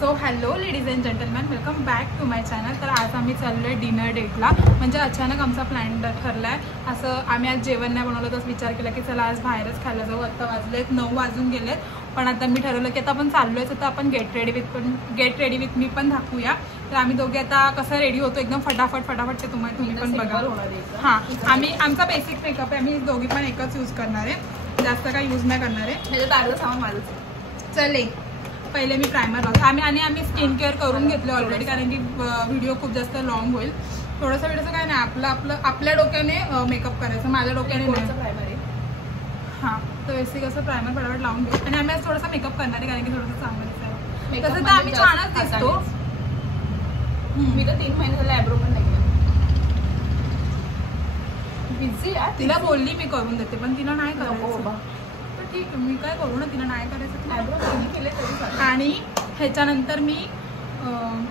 So hello ladies and gentleman, welcome back to my channel. तर आज आम्ही चाललो आहे डिनर डेटला. म्हणजे अचानक आमचा प्लॅन ठरला आहे. असं आम्ही आज जेवण नाही बनवलं, तसं विचार केला की चला आज बाहेरच खायला जाऊ. आता वाजलेत 9 वाजून गेलेत, पण आता मी ठरवलं की आता आपण चाललो आहे तर आपण गेट रेडी विथ मी पण दाखवूया. तर आम्ही दोघे आता कसं रेडी होतो एकदम फटाफट ते तुम्ही पण बघा. हां, आम्ही आमचा बेसिक मेकअप आहे, आम्ही दोघी पण एकच यूज करणार आहे, जास्त काही यूज नाही करणार आहे. म्हणजे अर्ध सामान माझंच. चले पहिले मी प्रायमर लावतो. आम्ही स्किन केअर करून घेतलं ऑलरेडी, कारण की व्हिडिओ खूप जास्त लॉंग होईल. थोडंसं वेळचं काय नाही, आपल्या डोक्याने मेकअप करायचं, माझ्या डोक्याने प्रायमर आहे. हां, तर बेसिक असं प्रायमर फटाफट लावून घेऊ. आणि आम्ही आज थोडासा मेकअप करणार आहे, कारण की थोडंसं चांगलं दिसतं. तसं तर आम्ही छानच दिसतो. मी तर 3 महिने झाले आयब्रो पण नाही केला. बिझी आहे. तिला बोलली मी करून देते, पण तिला नाही करायचं. ठीक आहे, मी काय करू ना, तिला नाही करायचं. आयब्रो कमी केले तरी चालेल. आणि ह्याच्यानंतर मी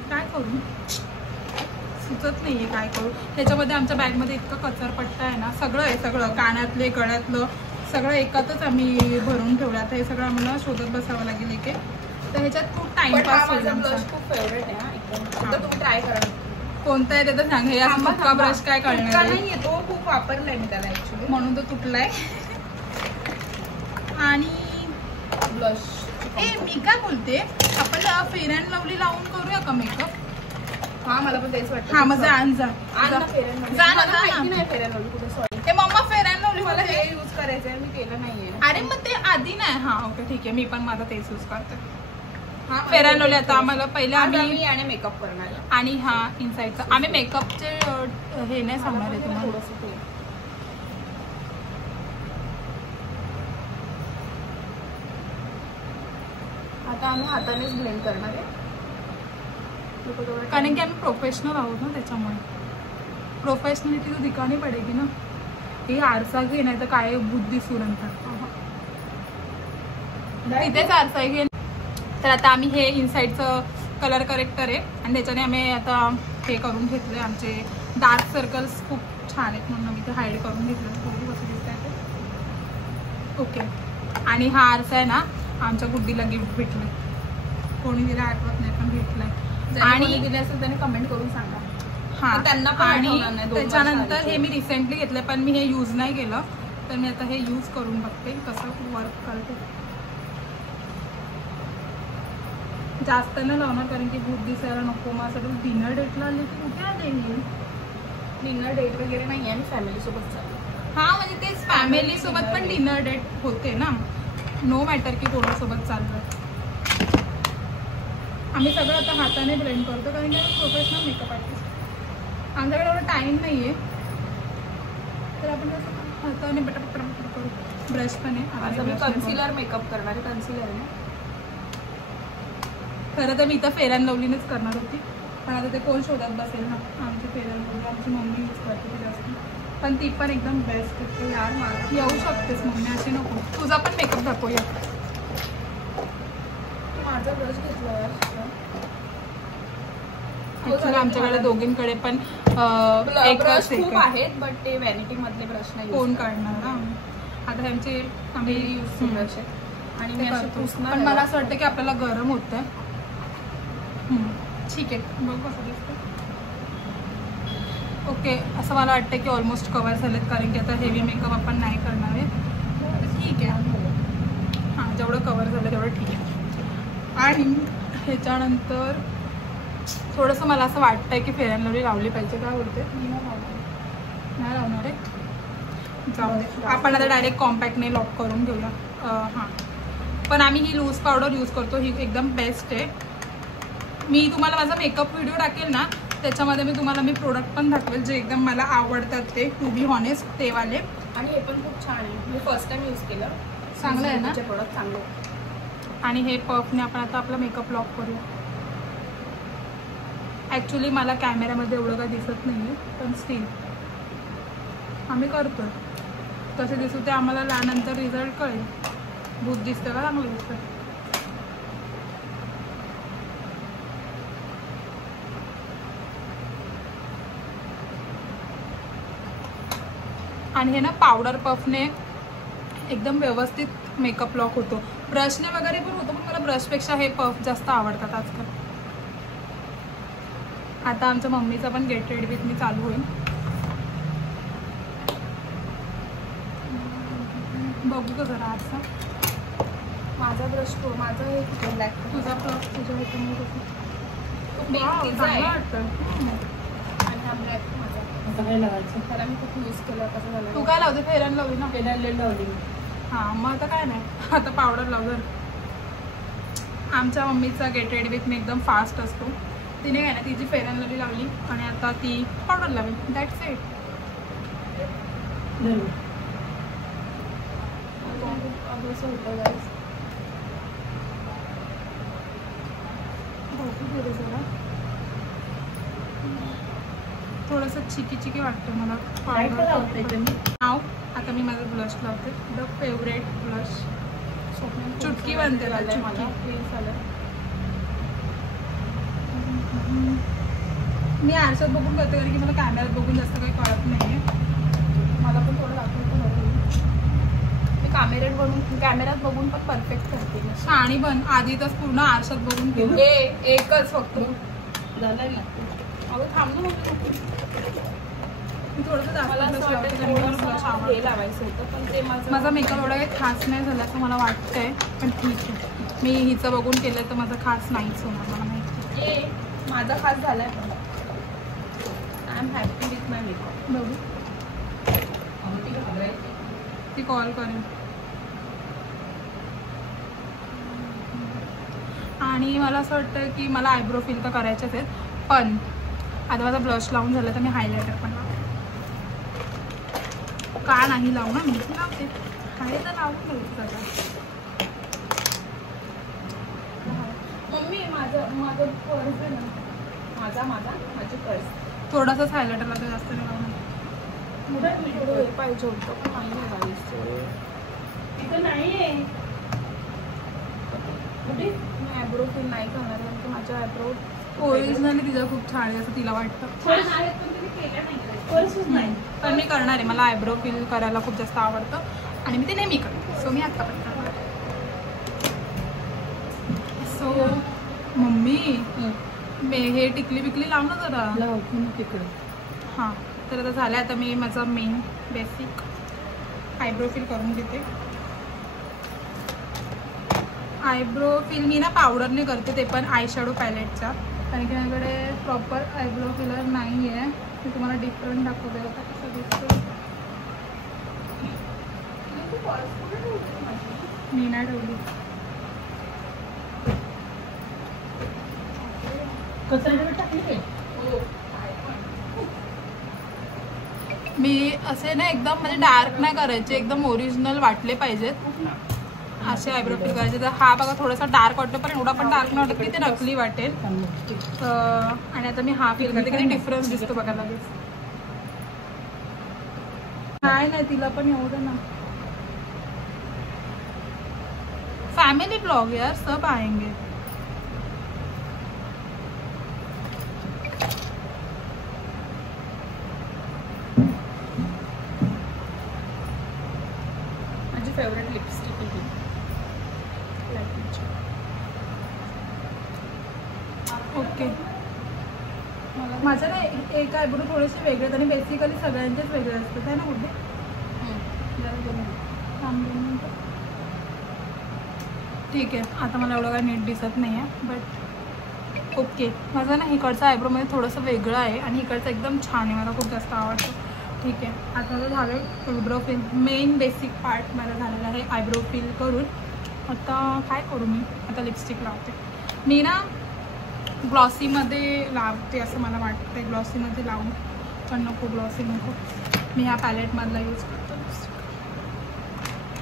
काय करू सुचत नाहीये काय करू. ह्याच्यामध्ये आमच्या बॅगमध्ये इतकं कचरपट्टा आहे ना, सगळं आहे, सगळं कानातले गळ्यातलं सगळं एकत्रच आम्ही भरून ठेवलं. आता हे सगळं आम्हाला शोधत बसावं लागेल एक. तर ह्याच्यात खूप टाइमपास होईल. खूप फेवरेट आहे एकदम. तुम्ही ट्राय करा. कोणता आहे ते तर सांग. हे असं पक्का ब्रश काय कळणार नाही, तो खूप वापरलाय मी त्याला ऍक्च्युली, म्हणून तो तुटलाय. आणि ब्लश मी काय बोलते, आपण फेअर अँड लवली लावून करूया का मेकअप? हा, मला पण तेच वाटतं. हा, मग जा हे मम्मा फेअर अँड लवली मला हे यूज करायचंय, मी केलं नाहीये. अरे मग ते आधी नाही. हा ओके ठीक आहे, मी पण माझा तेच यूज करते. हा, फेअर अँड लवली. आता आम्हाला पहिले आम्ही आणि मेकअप करणार आणि हा इनसाइडचा आम्ही मेकअपचे हे नाही सांगणार आहे तुम्हाला. आता आम्ही हातानेच ब्लेंड करणार आहे, कारण की आम्ही प्रोफेशनल आहोत ना, त्याच्यामुळे प्रोफेशनलिटी तो दिखानी पडेगी ना. हे आरसा घे, नाही तर काय बुद्धी सुरंतात तिथेच आरसा घे. तर आता आम्ही हे इनसाइडचं कलर करेक्टर आहे, आणि त्याच्याने आम्ही आता हे करून घेतले. आमचे डार्क सर्कल्स खूप छान आहेत म्हणून आम्ही ते हाईड करून घेतलं. ओके. आणि हा आरसा आहे ना, आमच्या गुड्डीला गिफ्ट भेटलं. कोणी दिला आठवत नाही, पण भेटलाय. आणि दिले असेल त्याने कमेंट करून सांगा. हां, त्यांना आणि त्याच्यानंतर हे मी रिसेंटली घेतलं, पण मी हे यूज नाही केलं, तर मी आता हे यूज करून बघते कसं वर्क करते. जास्त न लावणार, कारण की भूत दिसायला नको. माझ्यासाठी डिनर डेटला आले की कुठे आले? डिनर डेट वगैरे नाही आहे, फॅमिली सोबत चालू. हां, म्हणजे तेच फॅमिली सोबत पण डिनर डेट होते ना, नो मॅटर की कोणासोबत चाललं. आम्ही सगळं आता हाताने ब्लेंड करतो, कारण की आम्ही प्रोफेशनल मेकअप आर्टिस्ट. आमच्याकडे एवढा टाईम नाही आहे, तर आपण कसं हाताने पटापट करू. ब्रश पण आहे. आता मी कन्सिलर मेकअप करणार आहे. कन्सिलर आहे ना, खरं तर मी इथं फेअर अँड लवलीनेच करणार होती, पण आता ते कोण शोधत बसेल ना. आमची फेअर अँड लवली आमची मम्मी यूज करते ती जास्त, पण ती पण एकदम बेस्ट आहे यार. मला येऊ शकतेस मम्मी, अशी नको. तुझा पण मेकअप दाखवूया. माझा ब्रश घेतला ॲक्च्युली आमच्याकडे दोघींकडे पण ब्रश खूप आहेत, बट ते व्हॅनिटी मधले ब्रश नाही कोण काढणार ना. आता ह्यांचे आम्ही यूज ब्रश आहेत आणि मी असे पुसणार. पण मला असं वाटतं की आपल्याला गरम होतं. ठीक आहे, बघ कसं दिसतं. ओके, असं मला वाटतं की ऑलमोस्ट कवर झालेत, कारण की आता हेवी मेकअप आपण नाही करणार आहे. ठीक आहे, हां, जेवढं कवर झालं तेवढं ठीक आहे. आणि ह्याच्यानंतर थोडंसं मला असं वाटतं आहे की फेअर अँड लवली लावली पाहिजे. काय बोलते? नाही लावणार आहे, जाऊ दे. आपण आता डायरेक्ट कॉम्पॅक्टने लॉक करून घेऊया. हां, पण आम्ही ही लूज पावडर यूज करतो, ही एकदम बेस्ट आहे. मी तुम्हाला माझा मेकअप व्हिडिओ टाकेल ना, त्याच्यामध्ये मी तुम्हाला प्रोडक्ट पण दाखवेल जे एकदम मला आवडतात, ते टू बी हॉनेस्ट ते वाले. आणि हे पण खूप छान आहे, मी फर्स्ट टाइम यूज केलं. चांगलं आहे ना प्रोडक्ट, चांगलं आहे. आणि हे पफने आपण आता आपला मेकअप लॉक करूया. ॲक्च्युली मला कॅमेऱ्यामध्ये एवढं काही दिसत नाही आहे, पण स्टील आम्ही करतो. कसे दिसू ते आम्हाला नंतर रिझल्ट कळेल. भूत दिसतं का चांगलं दिसतं. आणि हे ना पावडर पफने एकदम व्यवस्थित मेकअप लॉक होतो. ब्रशने वगैरे पण होतो, पण मला तर ब्रशपेक्षा हे पफ जास्त आवडतात आजकाल. आता आमच्या मम्मीचा पण गेट रेडी विथ मी चालू होईल. बघू का जरा आजचा माझा ब्रश तो माझा हे ब्लॅक तुझा पफ तुझ्या ह्याच्यामध्ये वाटतं. आणि हा ब्लॅक माझा त्याला मी खूप यूज केला. कसं झालं तू काय लावते? फेरन लावली ना? पेडायला लावली. हां मग आता काय नाही, आता पावडर लाव. जर आमच्या मम्मीचा गेट रेडी विथ मी एकदम फास्ट असतो. तिने काय ना तिची फेरन लवली लावली आणि आता ती पावडर लावेल. That's it. असं होतं गाईस. जरा थोडंसं चिकी चिकी वाटतं मला नाव. आता मी माझं ब्लश लावते. द फेवरेट ब्लश चुटकी बनते मला चुटकी. झालं. मी आरशात बघून करते कारण की मला कॅमेऱ्यात बघून जास्त काही कळत नाही आहे. मला पण थोडं दाखवतो. मी कॅमेऱ्यात बघून पण परफेक्ट करते. आणि पण आधी तर पूर्ण आरशात बघून केलं. एकच फक्त झालं ना. अगं थांब ना. मी थोडंसं मला असं वाटतं हे लावायचं होतं पण ते माझा मेकअप एवढा काही खास नाही झाला असं मला वाटतंय. पण ठीक आहे, मी हिचं बघून केलं तर माझं खास नाहीच होणार. मला माहिती आहे माझा खास झालाय. पण I am happy with my makeup. बघू ती कॉल करेन. आणि मला असं वाटतं की मला आयब्रो फिल तर करायचेच आहेत. पण आता माझा ब्लश लावून झालं तर मी हायलायटर पण लावते. का नाही लावू ना, मी लावते. हायलायटर लावून घ्यायचं आता. मम्मी माझं पर्स आहे ना. माझी पर्स थोडासाच हायलायटर लावते, जास्त नाही लावणार. थोडं हे पाहिजे होतं पण नाही तिथं नाही आहे. मी आयब्रो फिल नाही करणार कारण की माझ्या आयब्रो ओरिजिनली तिचं खूप छान आहे असं तिला वाटतं. नाही पण मी करणार आहे. मला आयब्रो फिल करायला खूप जास्त आवडतं आणि मी ते नेहमी करते. सो मी आत्ता पण करणार. सो मम्मी हे टिकली बिकली लाव ना जरा. तिकडे हां तर आता झालं. आता मी माझा मेन बेसिक आयब्रो फिल करून घेते. आयब्रो फिल मी ना पावडरने करते, ते पण आय शॅडो पॅलेटचा. कारण की माझ्याकडे प्रॉपर आयब्रो फिलर नाही आहे. मी तुम्हाला डिफरंट दाखवते आता कसं दिसतं. मी नाही ठेवली. मी असे ना एकदम म्हणजे डार्क नाही करायचे, एकदम ओरिजिनल वाटले पाहिजेत असे आयब्रो फिल करायचे. तर हा बघा थोडासा डार्क वाटतो पण एवढा पण डार्क नाही वाटत की ते नकली वाटेल. आणि आता मी हा फिल करते. किती डिफरन्स दिसतो बघा लगेच. नाही तिला पण येऊ दे ना. फॅमिली ब्लॉग यार, सब आएंगे. माझी फेवरेट लिपस्टिक आहे. ओके. माझं ना एक आयब्रो थोडेसे वेगळे आहेत आणि बेसिकली सगळ्यांचेच वेगळे असतात आहे ना कुठे. ठीक आहे. आता मला एवढं काय नीट दिसत नाही आहे बट ओके. माझं ना इकडचं आयब्रोमध्ये थोडंसं वेगळं आहे आणि इकडचं एकदम छान आहे. मला खूप जास्त आवडतं. ठीक आहे. आता माझं झालं eyebrow fill. Main basic part माझा झालेला आहे आयब्रो फिल करून. आता काय करू मी? आता लिपस्टिक लावते. मी ना ग्लॉसीमध्ये लावते असं मला वाटतं. ग्लॉसीमध्ये लावून पण नको, ग्लॉसी नको. मी ह्या पॅलेटमधला यूज करतो.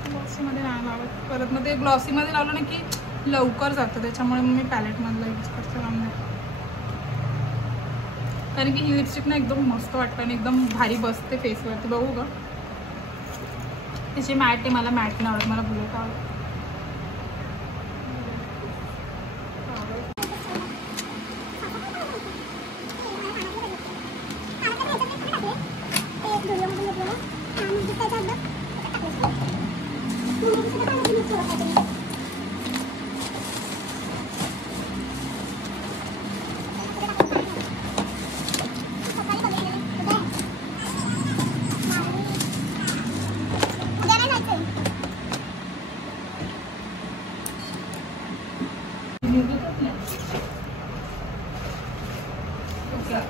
ग्लॉसीमध्ये नाही लावत. परत मग ते ग्लॉसीमध्ये लावलं ना की लवकर जातं, त्याच्यामुळे मी पॅलेटमधला यूज करते. कारण की ही लिपस्टिक ना एकदम मस्त वाटतं आणि एकदम भारी बसते फेसवरती. बघू का तिची मॅट आहे. मला मॅट नाही आवडत, मला बुलेट आवडत.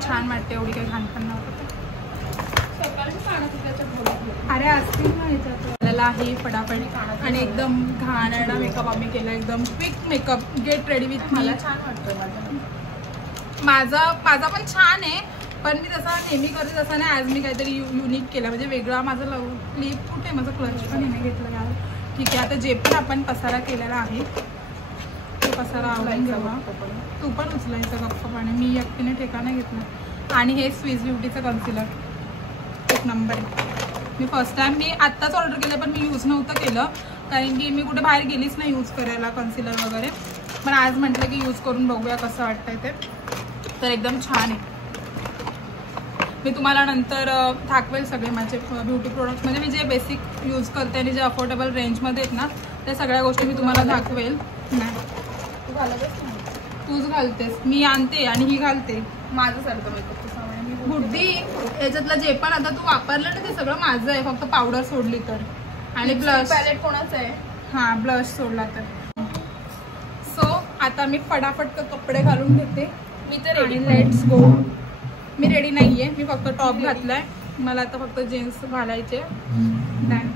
छान वाटते, एवढी काही घाण पण नव्हतं. सकाळी पाण्यात त्याच्यात बोलत अरे असतील ना ह्याच्यात आपल्याला आहे फटाफट आणि एकदम घाणेरडा मेकअप आम्ही केला, एकदम quick makeup. Get ready with me. मला छान वाटतं माझा पण छान आहे, पण मी तसा नेहमी करते तसा नाही. आज मी काहीतरी युनिक केलं, म्हणजे वेगळा. माझं क्लिप कुठे, माझं क्लच पण नेहमी घेतलं यार. ठीक आहे, आता जे पण आपण पसारा केलेला आहे तो पसारा आवडून घ्यावा. तू पण उचलायचं गप्पा, मी एकटीने ठिकाणं घेतलं. आणि हे स्विस ब्युटीचं कन्सिलर एक नंबर आहे. मी फर्स्ट टाइम मी आत्ताच ऑर्डर केलं, पण मी यूज नव्हतं केलं कारण की मी कुठे बाहेर गेलीच नाही यूज करायला कन्सिलर वगैरे. पण आज म्हटलं की यूज करून बघूया कसं वाटतंय ते. तर एकदम छान आहे. मी तुम्हाला नंतर दाखवेल सगळे माझे ब्युटी प्रोडक्ट्स, म्हणजे मी जे बेसिक यूज करते आणि जे अफोर्डेबल रेंजमध्ये आहेत ना, त्या सगळ्या गोष्टी मी तुम्हाला दाखवेल. नाही तू घालतच नाही. तूच घालतेस, मी आणते आणि ही घालते. माझं सारखं मेकअप बुद्धी याच्यातलं जे पण आता तू वापरलं ना ते सगळं माझं आहे, फक्त पावडर सोडली तर. आणि ब्लश पॅलेट कोणाचं आहे? हां, ब्लश सोडला तर. सो आता मी फटाफट कपडे घालून घेते. मी तर ready. Let's go. Me ready नाहीये, मी फक्त टॉप घातलाय, मला आता फक्त जीन्स घालायचे. डन.